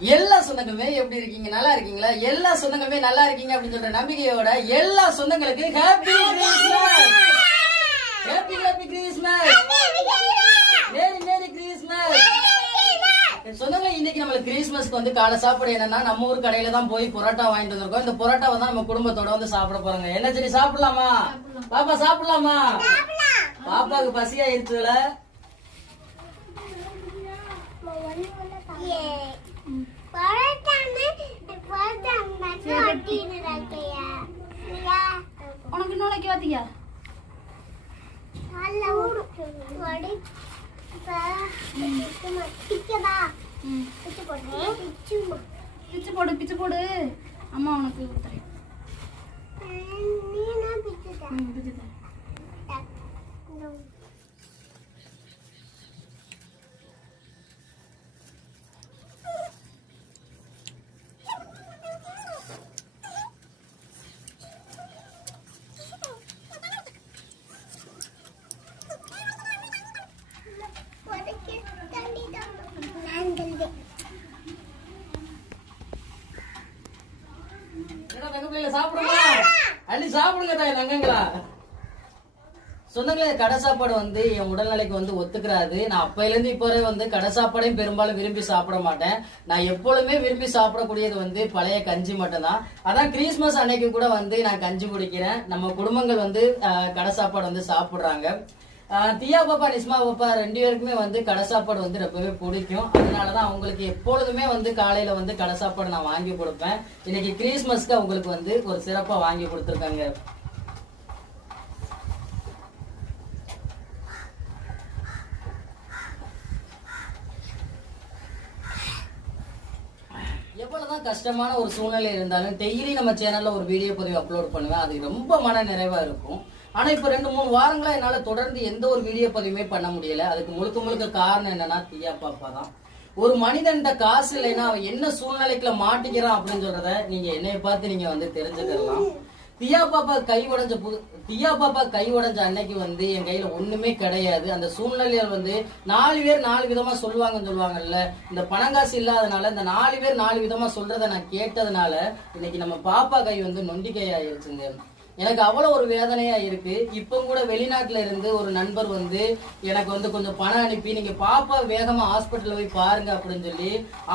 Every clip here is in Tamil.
எல்லா சொந்தங்களுமே எப்படி இருக்கீங்க? நல்லா இருக்கீங்களா? எல்லா சொந்தங்களுமே நல்லா இருக்கீங்க அப்படின்னு சொல்ற நம்பிக்கையோட எல்லா சொந்தங்களுக்கு happy Christmas happy happy Christmas merry merry Christmas சொந்தங்களே இன்னைக்கு நம்மளுக்கு கிறிஸ்மஸ்க்கு வந்து காலை சாப்பாடு என்னன்னா நம்ம ஊர் கடையில தான் போய் புரோட்டா வாங்கிட்டு வந்திருக்கோம். இந்த புரோட்டாவை தான் நம்ம குடும்பத்தோட வந்து சாப்பிட போறோங்க. என்ன சரி சாப்பிடலாமா? பாப்பா சாப்பிடலாமா? பாப்பாக்கு பசியா இருக்குதுல வாத்தியா பிச்சு போடு பிச்சு போடு அம்மா உனக்கு ம், பிச்சு தரேன். என்னடா தங்க பிள்ளைல அள்ளி சாப்பிடுங்க தாய் தங்கங்களா. சொந்தங்களே கடை சாப்பாடு வந்து என் உடல்நிலைக்கு வந்து ஒத்துக்கிறாது. நான் அப்பையிலேருந்து இப்போ வரை வந்து கடை சாப்பாடையும் பெரும்பாலும் விரும்பி சாப்பிட மாட்டேன். நான் எப்பொழுதுமே விரும்பி சாப்பிடக்கூடியது வந்து பழைய கஞ்சி மட்டும்தான். அதான் கிறிஸ்மஸ் அன்னைக்கு கூட வந்து நான் கஞ்சி குடிக்கிறேன். நம்ம குடும்பங்கள் வந்து கடை சாப்பாடு வந்து சாப்பிடுறாங்க. தியா பாப்பா நிஸ்மா பாப்பா ரெண்டு பேருக்குமே வந்து கடை சாப்பாடு வந்து ரொம்பவே பிடிக்கும். அதனாலதான் அவங்களுக்கு எப்பொழுதுமே வந்து காலையில வந்து கடை சாப்பாடு நான் வாங்கி கொடுப்பேன். இன்னைக்கு கிறிஸ்மஸ்க்கு அவங்களுக்கு வந்து ஒரு சிறப்பா வாங்கி கொடுத்துருக்காங்க. எவ்வளவுதான் கஷ்டமான ஒரு சூழ்நிலை இருந்தாலும் டெய்லி நம்ம சேனல்ல ஒரு வீடியோ பதிவு அப்லோட் பண்ணுவேன். அது ரொம்ப மன நிறைவா இருக்கும். ஆனா இப்ப ரெண்டு மூணு வாரங்களா என்னால தொடர்ந்து எந்த ஒரு வீடியோ பதிவுமே பண்ண முடியல. அதுக்கு முழுக்க முழுக்க காரணம் என்னன்னா தியா பாப்பா தான். ஒரு மனிதன்கிட்ட காசு இல்லைன்னா அவன் என்ன சூழ்நிலைக்குள்ள மாட்டிக்கிறான் அப்படின்னு சொல்றத நீங்க என்னைய பார்த்து நீங்க வந்து தெரிஞ்சுக்கலாம் தியா பாப்பா கை உடைஞ்ச புது தியா பாப்பா கை உடைஞ்ச அன்னைக்கு வந்து என் கையில ஒண்ணுமே கிடையாது. அந்த சூழ்நிலையில வந்து நாலு பேர் நாலு விதமா சொல்லுவாங்கன்னு சொல்லுவாங்கல்ல. இந்த பணங்காசு இல்லாதனால இந்த நாலு பேர் நாலு விதமா சொல்றத நான் கேட்டதுனால இன்னைக்கு நம்ம பாப்பா கை வந்து நொண்டி கை ஆயிருச்சுங்க எனக்கு அவ்வளோ ஒரு வேதனையாக இருக்குது இப்போ கூட வெளிநாட்டில் இருந்து ஒரு நண்பர் வந்து எனக்கு வந்து கொஞ்சம் பணம் அனுப்பி நீங்கள் பாப்பா வேகமாக ஹாஸ்பிட்டலில் போய் பாருங்கள் அப்படின்னு சொல்லி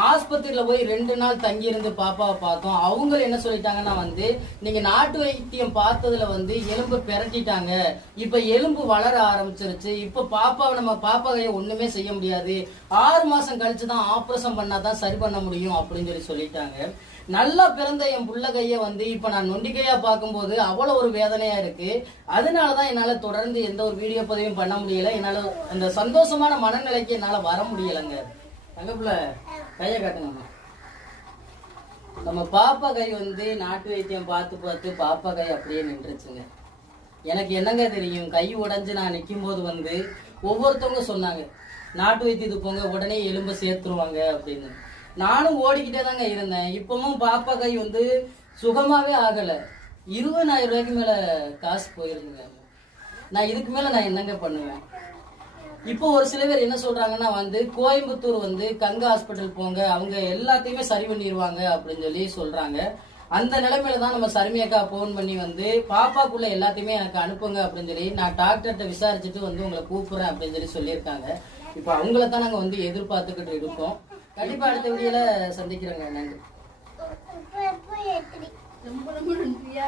ஆஸ்பத்திரியில் போய் ரெண்டு நாள் தங்கியிருந்து பாப்பாவை பார்த்தோம். அவங்க என்ன சொல்லிட்டாங்கன்னா வந்து நீங்கள் நாட்டு வைத்தியம் பார்த்ததில் வந்து எலும்பு பெரட்டிட்டாங்க. இப்போ எலும்பு வளர ஆரம்பிச்சிருச்சு. இப்போ பாப்பாவை நம்ம பாப்பா கையை ஒன்றுமே செய்ய முடியாது. ஆறு மாதம் கழிச்சு தான் ஆப்ரேஷன் பண்ணால் தான் சரி பண்ண முடியும் அப்படின்னு சொல்லி சொல்லிட்டாங்க. நல்லா பிறந்த என் புள்ள கைய வந்து இப்ப நான் நொண்டிக்கையா பார்க்கும்போது அவ்வளவு ஒரு வேதனையா இருக்கு. அதனாலதான் என்னால தொடர்ந்து எந்த ஒரு வீடியோ பதிவும் பண்ண முடியல. என்னால அந்த சந்தோஷமான மனநிலைக்கு என்னால வர முடியலங்க. தங்கப்புல புள்ள கைய காட்டுங்கம்மா நம்ம பாப்பா கை வந்து நாட்டு வைத்தியம் பார்த்து பார்த்து பாப்பா கை அப்படியே நின்றுச்சுங்க. எனக்கு என்னங்க தெரியும்? கை உடைஞ்சு நான் நிற்கும் போது வந்து ஒவ்வொருத்தவங்க சொன்னாங்க நாட்டு வைத்தியத்துக்கு போங்க உடனே எலும்பை சேர்த்துருவாங்க அப்படின்னு. நானும் ஓடிக்கிட்டே தாங்க இருந்தேன். இப்பவும் பாப்பா கை வந்து சுகமாவே ஆகல. இருபதாயிரம் ரூபாய்க்கு மேல காசு போயிருந்துங்க. நான் இதுக்கு மேல நான் என்னங்க பண்ணுவேன்? இப்போ ஒரு சில பேர் என்ன சொல்றாங்கன்னா வந்து கோயம்புத்தூர் வந்து கங்கா ஹாஸ்பிட்டல் போங்க அவங்க எல்லாத்தையுமே சரி பண்ணிடுவாங்க அப்படின்னு சொல்லி சொல்றாங்க. அந்த நிலைமையில தான் நம்ம சர்மியக்கா ஃபோன் பண்ணி வந்து பாப்பாக்குள்ள எல்லாத்தையுமே எனக்கு அனுப்புங்க அப்படின்னு சொல்லி நான் டாக்டர்கிட்ட விசாரிச்சுட்டு வந்து உங்களை கூப்பிடுறேன் அப்படின்னு சொல்லி சொல்லியிருக்காங்க. இப்போ அவங்கள தான் நாங்கள் வந்து எதிர்பார்த்துக்கிட்டு இருக்கோம். கண்டிப்பா அடுத்த வீடியோல சந்திக்கிறேங்க. நன்றி. ரொம்ப ரொம்ப நன்றியா?